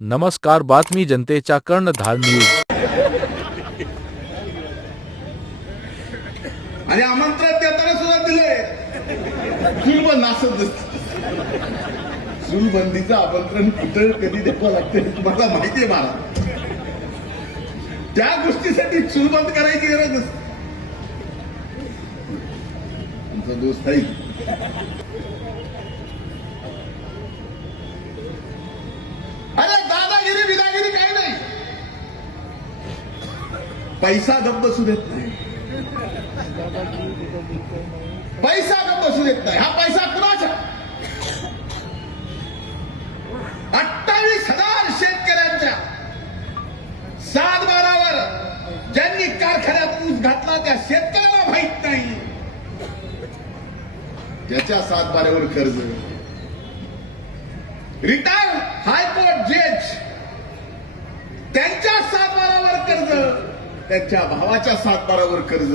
नमस्कार बातमी जनतेच्या कर्णधार न्यूज. आणि आमंत्रण देताना सुद्धा दिले चूलबंद असं चूलबंदीचं आमंत्रण कुठं कधी द्यावं लागतं तुम्हाला माहिती आहे मला. त्या गोष्टीसाठी चूलबंद करायची गरज नसते. आमचा दोस्त आहे. पैसा गप बसू देत नाही. पैसा गप बसू देत नाही. हा पैसा कुणाचा अठ्ठावीस हजार शेतकऱ्यांच्या सात बारावर ज्यांनी कारखान्यात ऊस घातला त्या शेतकऱ्याला माहीत नाही. ज्याच्या सात बारावर कर्ज. रिटायर हायकोर्ट जज त्यांच्या सात बारावर कर्ज. त्यांच्या भावाच्या सातबारावर कर्ज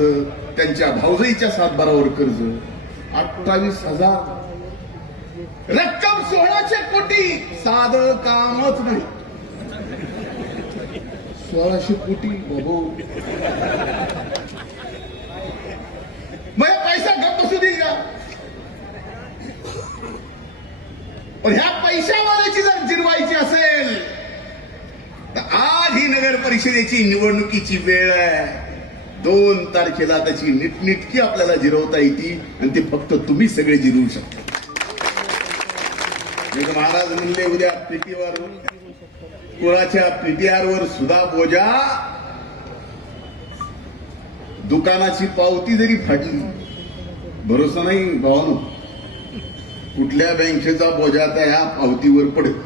त्यांच्या भाऊजाईच्या सातबारावर कर्ज. अठ्ठावीस हजार. रक्कम सोळाशे कोटी. साध कामच नाही. सोळाशे कोटी बाबू मग हे पैसा गप बसू देईल का पण ह्या पैशावाल्याची जर जिरवायची असेल तर आज ही नगर परिषदेची निवडणुकीची वेळ आहे. दोन तारखेला त्याची नीटनीटकी आपल्याला जिरवता येते आणि ते फक्त तुम्ही सगळे जिरवू शकता. महाराज म्हणले उद्या पीटीवर कुळाच्या पीटीआर वर सुद्धा बोजा? दुकानाची पावती जरी फाटली भरोसा नाही भावानो. कुठल्या बँकेचा बोजा त्या ह्या पावतीवर पडेल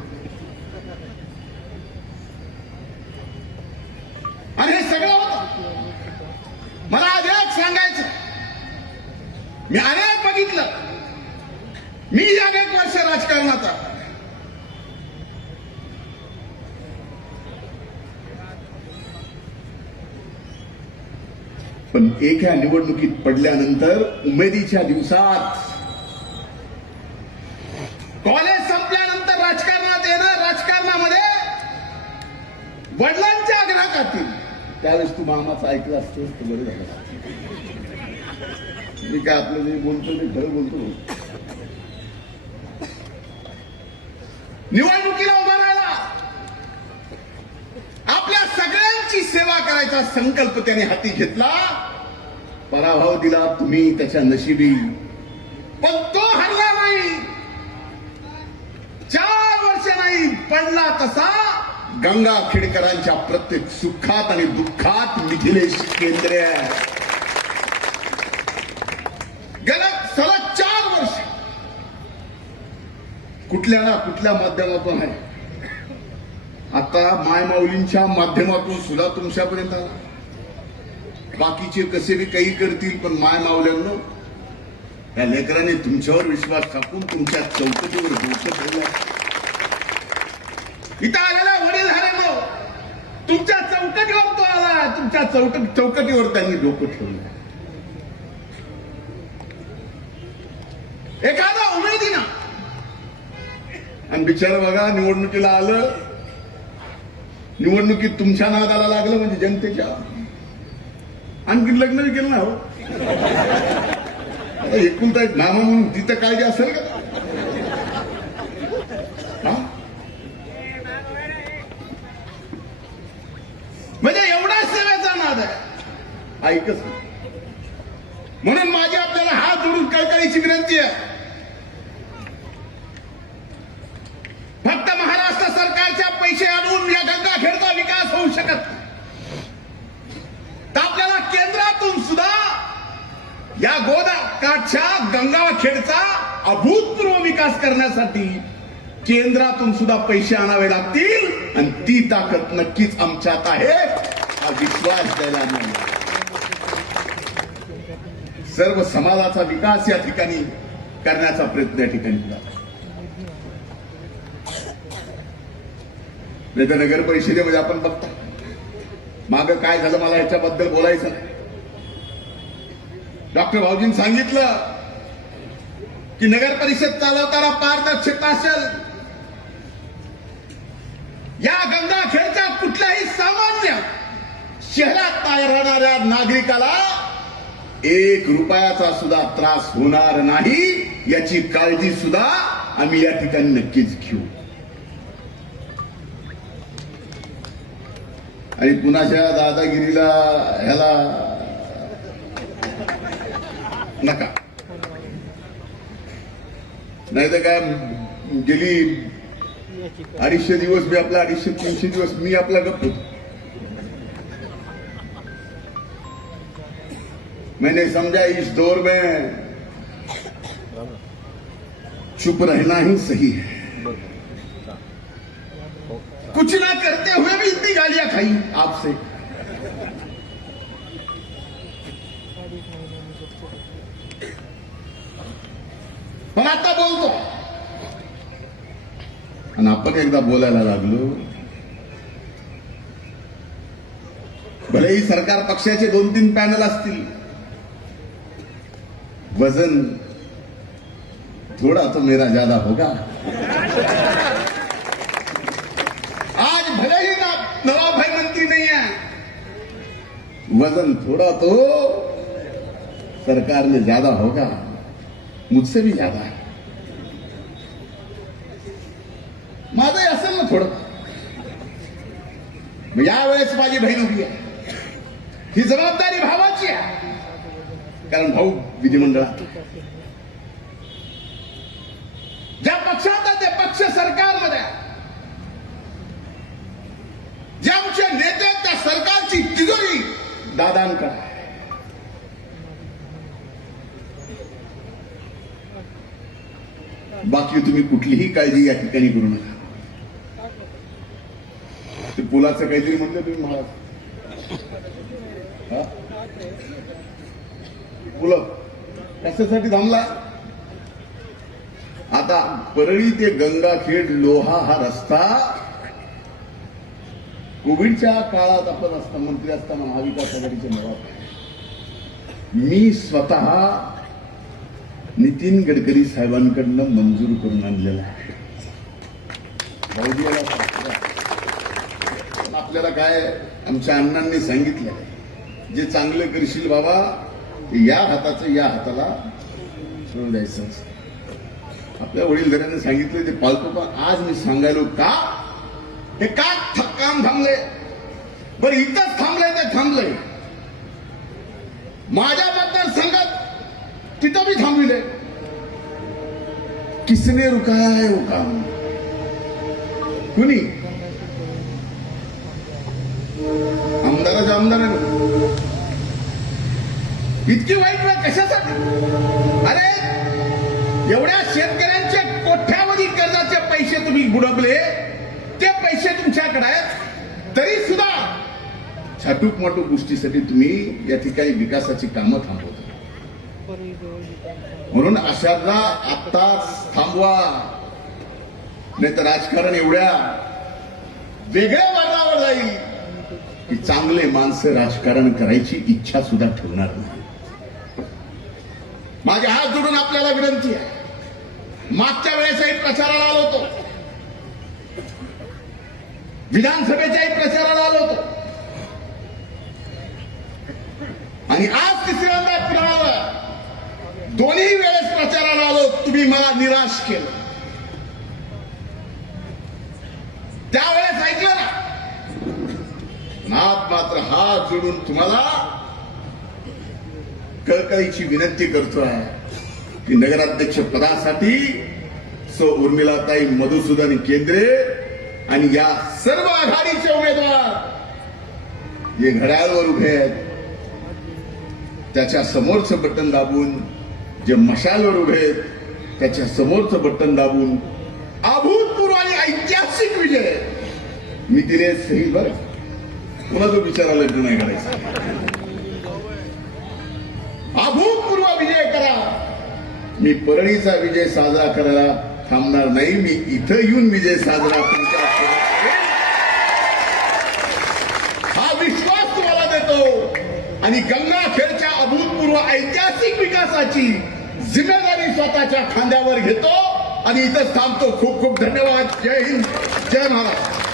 आणि हे सगळं होतं मला आज एक सांगायचं मी अनेक बघितलं मी अनेक वर्ष राजकारणात. पण एका निवडणुकीत पडल्यानंतर उमेदीच्या दिवसात कॉलेज संपल्यानंतर राजकारणात येणं राजकारणामध्ये वडिलांच्या आग्रहाखातील त्यावेळेस तू मामाचं ऐकलं असतोस तर बरं झालं. मी काय आपलं जे बोलतो ते खरं बोलतो निवडणुकीला उभा राहिला. आपल्या सगळ्यांची सेवा करायचा संकल्प त्याने हाती घेतला. पराभव दिला तुम्ही त्याच्या नशिबी. पण तो हरला नाही. चार वर्ष नाही पडला तसा. गंगा खेडकरांच्या प्रत्येक सुखात आणि दुःखात मिथिलेश केंद्र. गलत गेल्या सलग कुठल्या ना कुठल्या माध्यमातून आहे. आता मायमाऊलींच्या माध्यमातून सुद्धा तुमच्यापर्यंत आला. बाकीचे कसे बी काही करतील पण माय मावल्यांनो या लेकरांनी तुमच्यावर विश्वास टाकून तुमच्या चौकटीवर डोकं ठेवलं इथं आलेला वडील झाले तुमच्या चौकटीवर तो आला. तुमच्या चौकट चौकटीवर त्यांनी डोकं ठेवलं आणि बिचार बघा निवडणुकीला आलं. निवडणुकीत तुमच्या नादाला लागलं म्हणजे जनतेच्या. आणखी लग्न केलं ना हो. आता एकुलता एक नामा म्हणून तिथं काळजी असेल का? हा? म्हणजे एवढा सेवेचा नाद आहे. ऐकच म्हणून माझी आपल्याला हात जोडून कळकळीची विनंती आहे फक्त महाराष्ट्र सरकारच्या पैसे आणून या गंगाखेडचा विकास होऊ शकत तर आपल्याला केंद्रातून सुद्धा या गोदा काठच्या गंगाखेडचा अभूतपूर्व विकास करण्यासाठी केंद्रातून सुद्धा पैसे आणावे लागतील आणि ती ताकद नक्कीच आमच्यात आहे हा विश्वास द्यायला नाही सर्व समाजाचा विकास या ठिकाणी करण्याचा प्रयत्न या ठिकाणी नाही तर नगर परिषदेमध्ये आपण बघता. माग काय झालं मला ह्याच्याबद्दल बोलायचं डॉक्टर भाऊजींनी सांगितलं की नगर परिषद चालवताना पारदर्शकता असेल. या गंगाखेडच्या कुठल्याही सामान्य शहरात पाय राहणाऱ्या नागरिकाला एक रुपयाचा सुद्धा त्रास होणार नाही याची काळजी सुद्धा आम्ही या ठिकाणी नक्कीच घेऊ. आणि कुणाच्या दादागिरीला ह्याला नका. नाही तर काय गेली अडीचशे दिवस मी आपला अडीचशे तीनशे दिवस मी आपला गप्प होतो. मैंने समझा इस दौर में चुप रहना ही सही है. कुछ ना करते हुए भी इतनी गालियां खाई आपसे। पण आता बोलतो आणि आपण एकदा बोलायला लागलो। भलेही सरकार पक्षाचे दोन तीन पॅनल असतील। वजन थोड़ा तो मेरा ज्यादा होगा आज भले ही ना नवाब भाई मंत्री नहीं है वजन थोड़ा तो सरकार में ज्यादा होगा मुझसे भी ज्यादा है। माझंही असेल ना थोडं या यावेळेस माझी बहीण उभी आहे. ही जबाबदारी भावाची आहे. कारण भाऊ विधिमंडळात ज्या पक्षात त्या पक्ष सरकार आहे. जे आमचे नेते आहेत, त्या सरकारची तिजोरी दादांकडे आहे. बाकी तुम्ही कुठलीही काळजी या ठिकाणी करू नका. ते पुलाचं काहीतरी म्हणलं तुम्ही महाराज. पुल. कशासाठी थांबला? आता परळी ते गंगाखेड लोहा हा रस्ता कोविडच्या काळात आपण असता मंत्री असताना महाविकास आघाडीचे नवाब. मी स्वतः नितीन गडकरी साहेबांकडनं मंजूर करून आणलेला आहे. आपल्याला काय आमच्या अण्णांनी सांगितलं जे चांगलं करशील बाबा ते या हाताचं या हाताला द्यायचं आपल्या वडीलधाऱ्यांनी सांगितलं ते पालतो पण आज मी सांगायलो का? हे का काम थांबले. बरं इथंच थांबलंय ते थांबलंय? माझ्या मतदारसंघात तिथं मी थांबविले किसने रुकाया है वो काम? कुणी? आमदाराच्या आमदाराने. इतकी वाईट वेळ कशासाठी? छाटूक माटूक गोष्टीसाठी तुम्ही या ठिकाणी विकासाची कामं थांबवता. म्हणून अशांना आत्ताच थांबवा. नाही तर राजकारण एवढ्या वेगळ्या मार्गावर जाईल की चांगले माणसं राजकारण करायची इच्छा सुद्धा ठेवणार नाही. माझे हात जोडून आपल्याला विनंती आहे. मागच्या वेळेसही प्रचाराला आलो होतो. विधानसभेच्याही प्रचाराला आलो होतो आणि आज तिसऱ्यांदा पुन्हा दोन्ही वेळेस प्रचाराला आलो तुम्ही मला निराश केलं. त्यावेळेस ऐकलं ना? नाथ मात्र हात जोडून तुम्हाला कळकळीची विनंती करतोय की नगराध्यक्ष पदासाठी सो उर्मिलाताई मधुसूदन केंद्रे आणि या सर्व आघाडीचे उमेदवार जे घड्याळवर उभे आहेत. त्याच्या समोरचं बटन दाबून जे मशालवर उभे आहेत त्याच्या समोरचं बटन दाबून अभूतपूर्व आणि ऐतिहासिक विजय. मी तिने सही बर. कुणाचं विचारायला लग्न नाही करायचा. अभूतपूर्व विजय करा. मी परळीचा विजय साजरा करायला थांबणार नाही. मी इथं येऊन विजय साजरा तुमच्या हा विश्वास तुम्हाला देतो. आणि गंगा ऐतिहासिक विकासाची जिम्मेदारी स्वतःच्या खांद्यावर घेतो. आणि इथंच थांबतो. खूप खूप धन्यवाद. जय हिंद. जय महाराष्ट्र